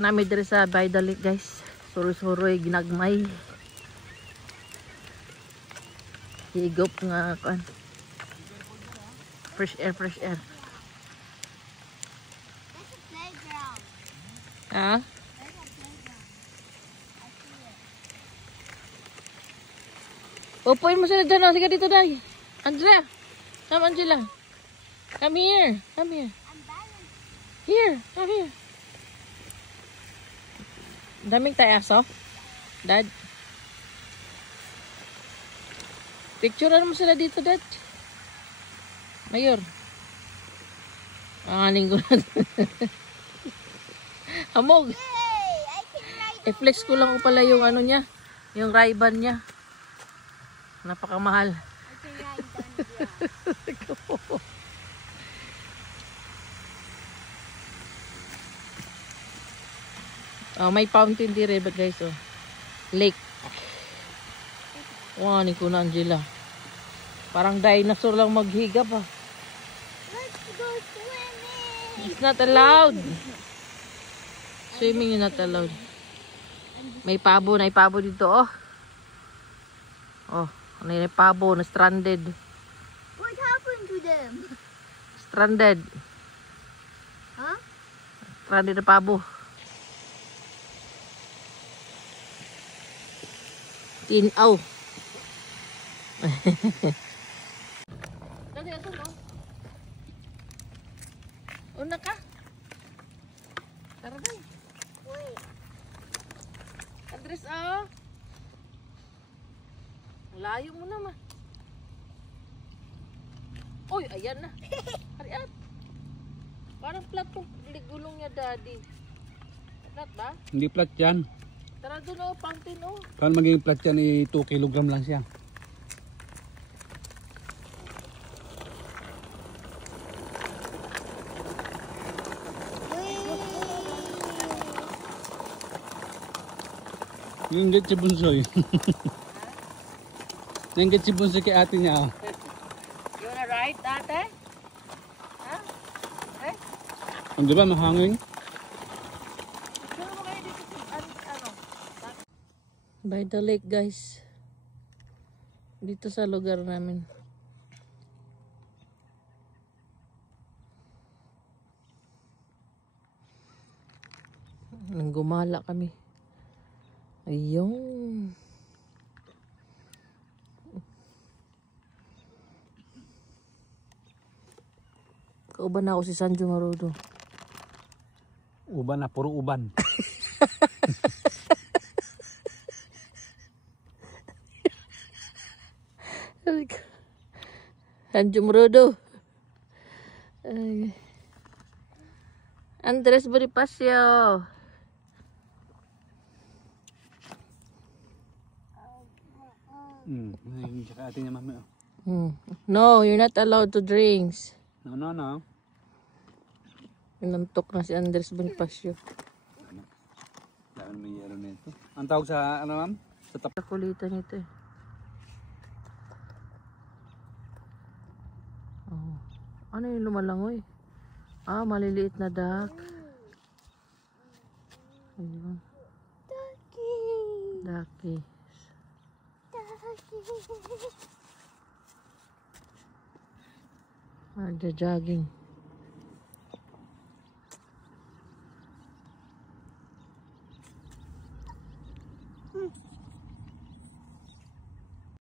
Nami diri sa by the lake guys. Suroy-suroy ginagmay. Higop nga kan. Fresh air, fresh air. There's a playground. Ha? There's a playground. I see it. Upuin mo sila dyan. Sige dito dahil. Angela. Come Angela. Come here. Come here. I'm balanced. Here. Come here. Daming tayaso. Dad. Picturean mo sila dito, Dad. Mayor. Ang aning ko na. Hamog. Hey, I can ride. I-flex ko lang ko pala yung ano niya. Yung Ray-Ban niya. Napakamahal. I can ride on the May fountain dire but guys oh. Lake. Wow, ni Kuna Angela. Parang dinosaur lang maghigap ah. Let's go swimming. It's not allowed. Swimming is not allowed. May pabo dito oh. Oh, ano yung pabo na stranded. What happened to them? Stranded. Huh? Stranded na pabo. Tinaw. Dali ato mo. Una ka. Tara na. Wait. Address oh. Layo mo naman. Uy, ayan na. Hariat. Parang flat to. Gulong niya daddy. Flat ba? Hindi flat yan. Tara doon oh, fountain oh. Paano magiging flat yan? 2 kilogram lang siya. Yung get si Bunsoy. Yung get si Bunsoy kay ate niya. Oh. You wanna ride, ate? Ha? Eh? Ang diba mahangin? By the lake guys. Dito sa lugar namin. Nang gumala kami. Ayun. Kauban na ako si Sanjo Marudo. Uban na, puro uban. Sanjo Marudo. Andres Bonifacio. Yung tsaka ate niya mami. Oh. No, you're not allowed to drinks. No. Inantok na si Andres Bonifacio. Dahil may yero nito. Ang tawag sa ano ma'am? Sa tapat. Kulitan ito eh. Oh. Ano yung lumalangoy? Ah, maliliit na duck. Ayun. Ducky. Jogging.